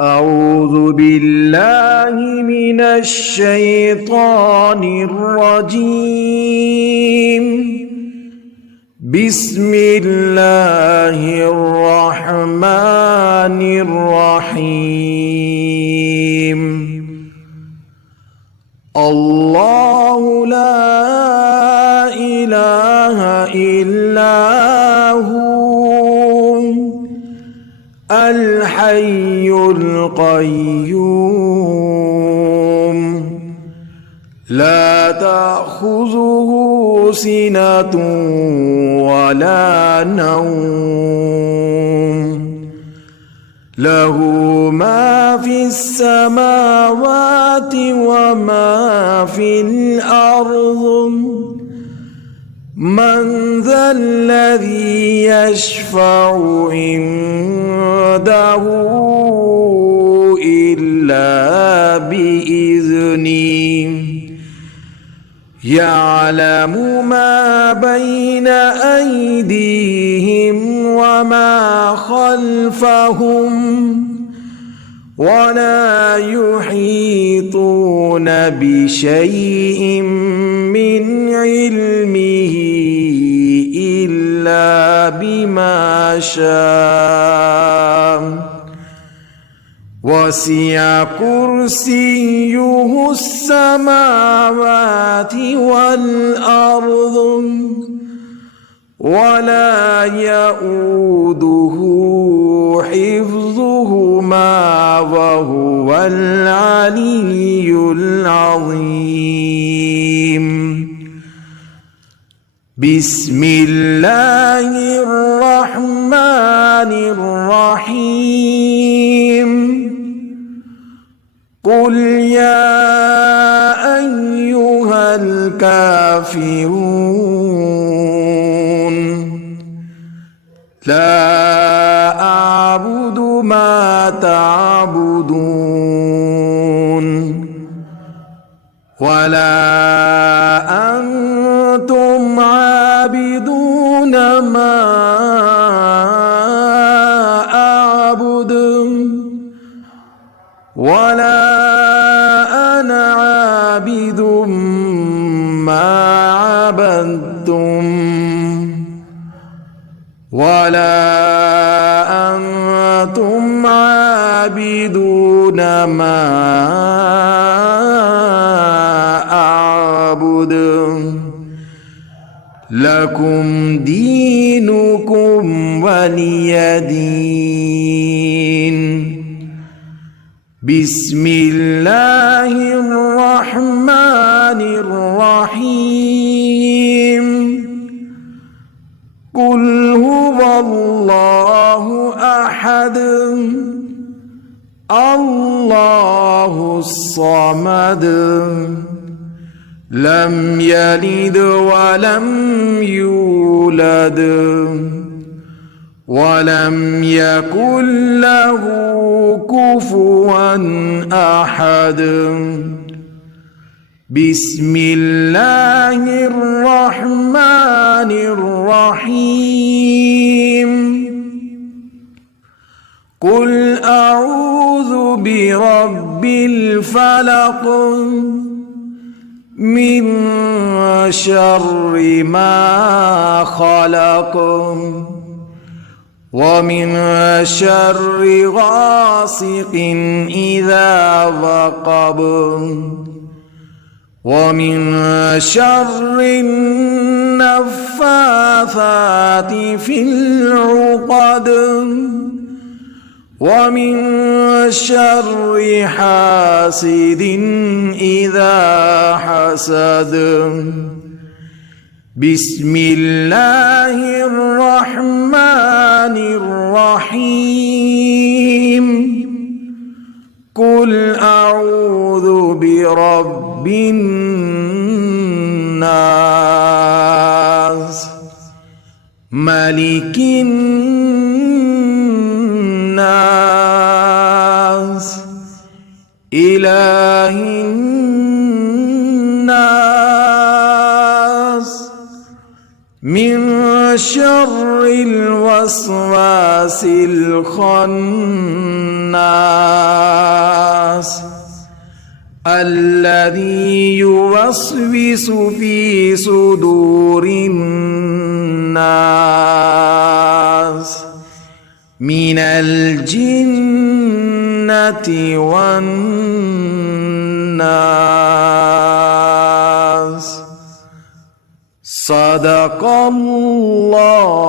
أعوذ بالله من الشيطان الرجيم. بسم الله الرحمن الرحيم. الله لا إله إلا هو الحي القيوم لا تأخذه سنة ولا نوم له ما في السماوات وما في الأرض من ذا الذي يشفع عنده إلا بإذنه يعلم ما بين أيديهم وما خلفهم ولا يحيطون بشيء من علمه إلا بما شاء وسع كرسيه السماوات والأرض ولا يؤوده حفظهما وهو العلي العظيم. بسم الله الرحمن الرحيم. قل يا أيها الكافرون لا أعبد ما تعبدون ولا أنتم عابدون ما أعبد ولا أنا عابد ما عبدتم ولا أنتم عابدون ما أعبد لكم دينكم ولي دين. بسم الله الرحمن الرحيم. قل هو الله أحد الله الصمد لم يلد ولم يولد ولم يكن له كفوا أحد. بسم الله الرحمن الرحيم. قل أعوذ برب الفلق من شر ما خلق ومن شر غاسق إذا وقب ومن شر النفاثات في العقد ومن شر حاسد إذا حسد. بسم الله الرحمن الرحيم. قل أعوذ برب الناس ملك الناس إله الناس من شر الوسواس الخناس الناس الذي يوسوس في صدور الناس من الجنة والناس. صدق الله